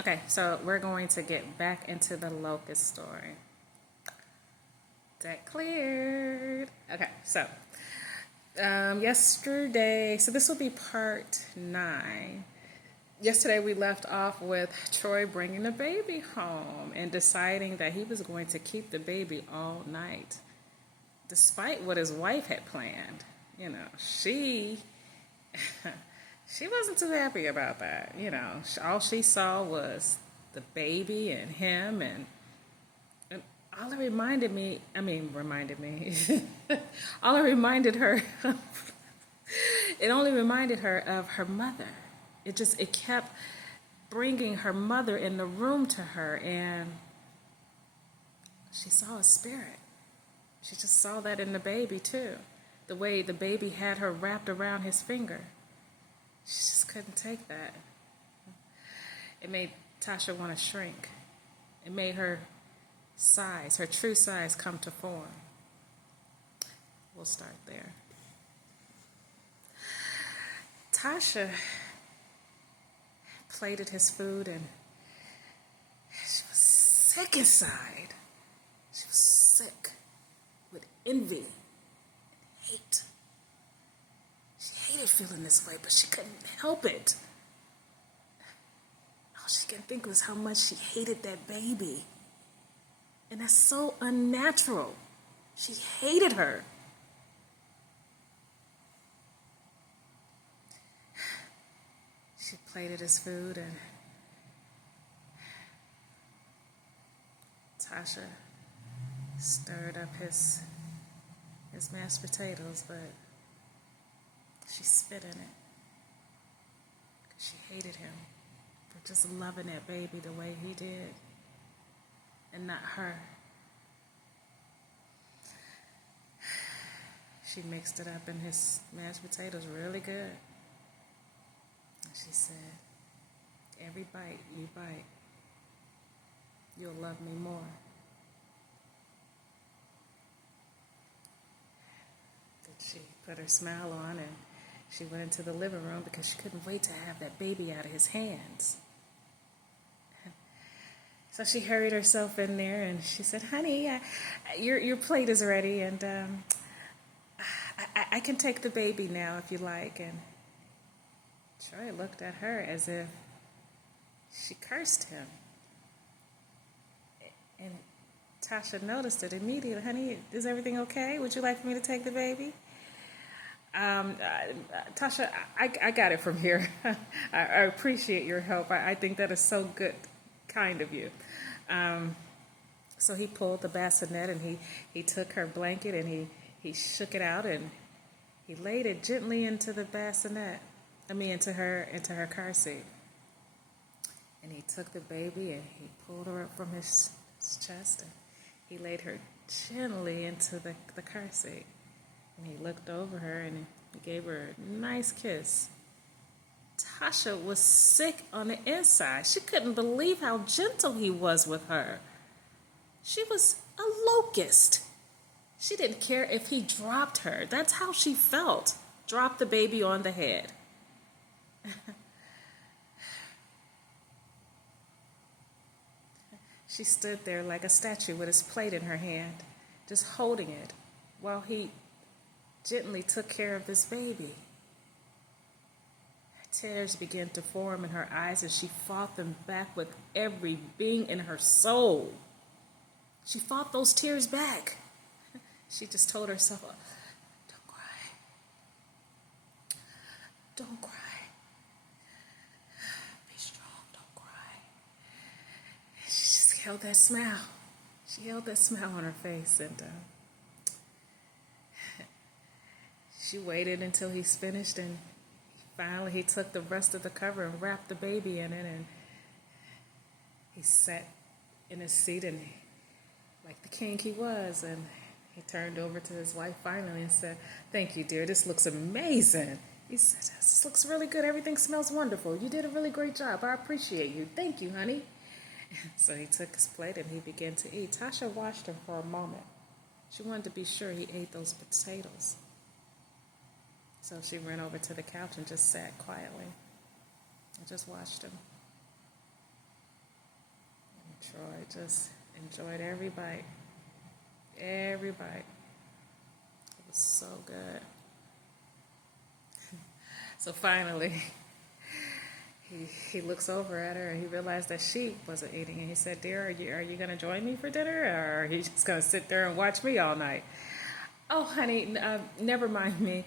Okay, so we're going to get back into the Locust story. Deck cleared. Okay, so yesterday, so this will be part 9. Yesterday we left off with Troy bringing the baby home and deciding that he was going to keep the baby all night, despite what his wife had planned. She she wasn't too happy about that. All she saw was the baby and him, and all it reminded me, all it reminded her, it only reminded her of her mother. It kept bringing her mother in the room to her, and she saw a spirit. She just saw that in the baby too. The way the baby had her wrapped around his finger. She just couldn't take that. It made Tasha want to shrink. It made her size, her true size, come to form. We'll start there. Tasha plated his food, and she was sick inside. She was sick with envy and hate. She hated feeling this way, but she couldn't help it. All she could think was how much she hated that baby. And that's so unnatural. She hated her. She plated his food, and Tasha stirred up his mashed potatoes, but she spit in it because she hated him for just loving that baby the way he did, and not her. She mixed it up in his mashed potatoes really good. And she said, "Every bite you bite, you'll love me more." Then she put her smile on, and she went into the living room because she couldn't wait to have that baby out of his hands. So she hurried herself in there, and she said, "Honey, your plate is ready, and I can take the baby now if you like." And Troy looked at her as if she cursed him. And Tasha noticed it immediately. "Honey, is everything okay? Would you like for me to take the baby?" Tasha, I got it from here. I appreciate your help. I think that is so good, kind of you. So he pulled the bassinet, and he took her blanket, and he shook it out, and he laid it gently into the bassinet. Into her car seat. And he took the baby, and he pulled her up from his chest, and he laid her gently into the car seat. And he looked over her, and he gave her a nice kiss. Tasha was sick on the inside. She couldn't believe how gentle he was with her. She was a locust. She didn't care if he dropped her. That's how she felt. Drop the baby on the head. She stood there like a statue with his plate in her hand, just holding it while he gently took care of this baby. Tears began to form in her eyes, and she fought them back with every being in her soul. She fought those tears back. She just told herself, "Don't cry. Don't cry. Be strong. Don't cry." She just held that smile. She held that smile on her face, and she waited until he's finished, and finally he took the rest of the cover and wrapped the baby in it, and he sat in his seat, and like the king he was, and he turned over to his wife finally and said, "Thank you, dear. This looks amazing." He said, "This looks really good. Everything smells wonderful. You did a really great job. I appreciate you. Thank you, honey." So he took his plate, and he began to eat. Tasha watched him for a moment. She wanted to be sure he ate those potatoes. So she ran over to the couch and just sat quietly. I just watched him. Troy just enjoyed every bite. Every bite. It was so good. So finally, he looks over at her and he realized that she wasn't eating. And he said, "Dear, are you going to join me for dinner? Or are you just going to sit there and watch me all night?" "Oh, honey, never mind me.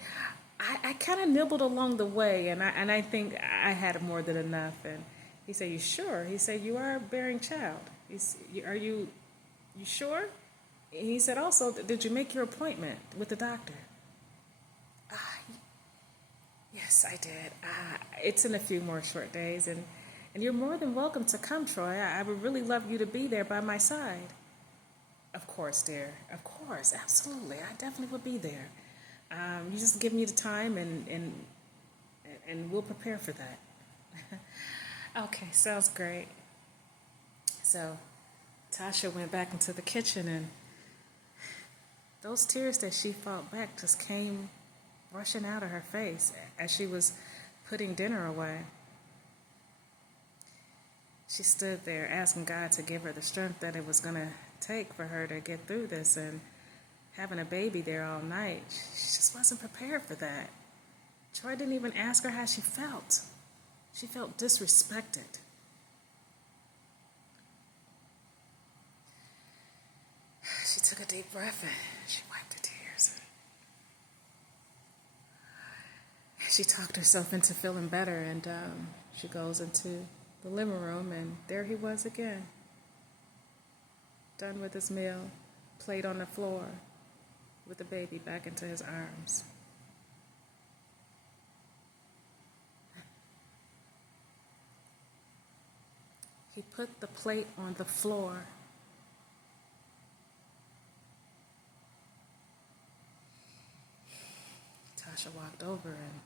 I kind of nibbled along the way, and I think I had more than enough." And he said, "You sure?" He said, "You are bearing child. Are you sure?" He said, "Also, did you make your appointment with the doctor?" "Ah, yes, I did. It's in a few more short days, and you're more than welcome to come, Troy. I would really love you to be there by my side." "Of course, dear. Of course, absolutely. I definitely would be there. You just give me the time, and we'll prepare for that." Okay, sounds great. So Tasha went back into the kitchen, and those tears that she fought back just came rushing out of her face as she was putting dinner away. She stood there asking God to give her the strength that it was going to take for her to get through this, and having a baby there all night, she just wasn't prepared for that. Troy didn't even ask her how she felt. She felt disrespected. She took a deep breath and she wiped her tears. She talked herself into feeling better, and she goes into the living room, and there he was again, done with his meal, plate on the floor, with the baby back into his arms. He put the plate on the floor. Tasha walked over and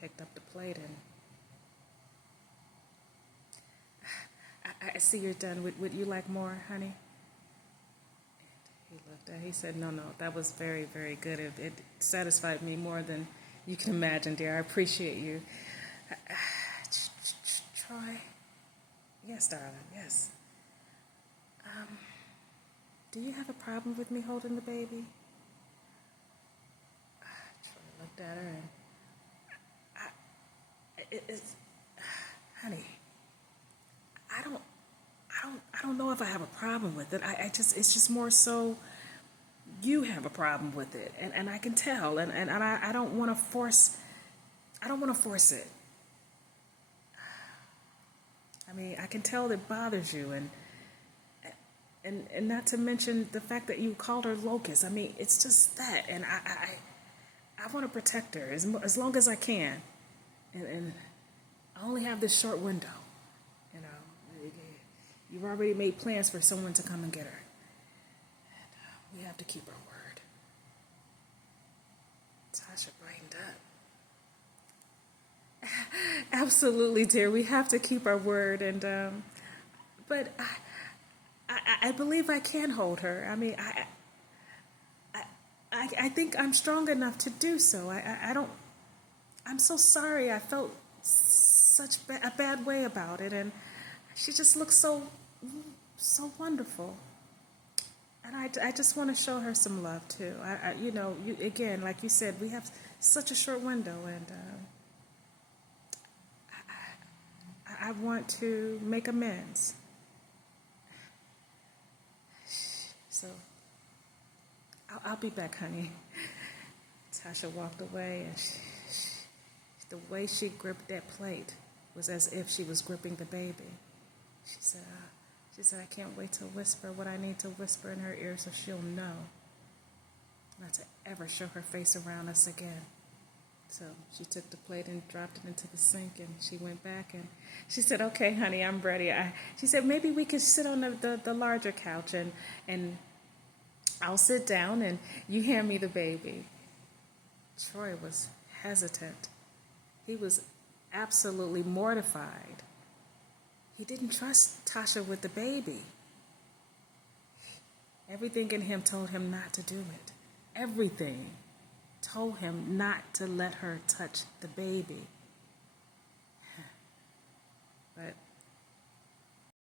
picked up the plate, and I see you're done. Would you like more, honey? He looked at her. He said, No, that was very, very good. It satisfied me more than you can imagine, dear. I appreciate you. Troy? Yes, darling, yes. Do you have a problem with me holding the baby? Troy looked at her, and it's, honey, I don't know if I have a problem with it. It's just more so you have a problem with it, and I can tell, and I don't want to force. I don't want to force it. I mean, I can tell it bothers you, and not to mention the fact that you called her Locust. I mean, it's just that, and I want to protect her as long as I can, and I only have this short window. You know, you've already made plans for someone to come and get her, and we have to keep our word. Tasha brightened up. Absolutely, dear. We have to keep our word, and but I believe I can hold her. I mean, I think I'm strong enough to do so. I don't. I'm so sorry. I felt such a bad way about it, and she just looks so wonderful. And I just want to show her some love too. Again, like you said, we have such a short window, and I want to make amends. So I'll be back, honey. Tasha walked away, and the way she gripped that plate was as if she was gripping the baby. She said, I can't wait to whisper what I need to whisper in her ear so she'll know not to ever show her face around us again. So she took the plate and dropped it into the sink, and she went back, and she said, okay, honey, I'm ready. She said, maybe we could sit on the larger couch, and I'll sit down, and you hand me the baby. Troy was hesitant. He was absolutely mortified. He didn't trust Tasha with the baby. Everything in him told him not to do it. Everything told him not to let her touch the baby. But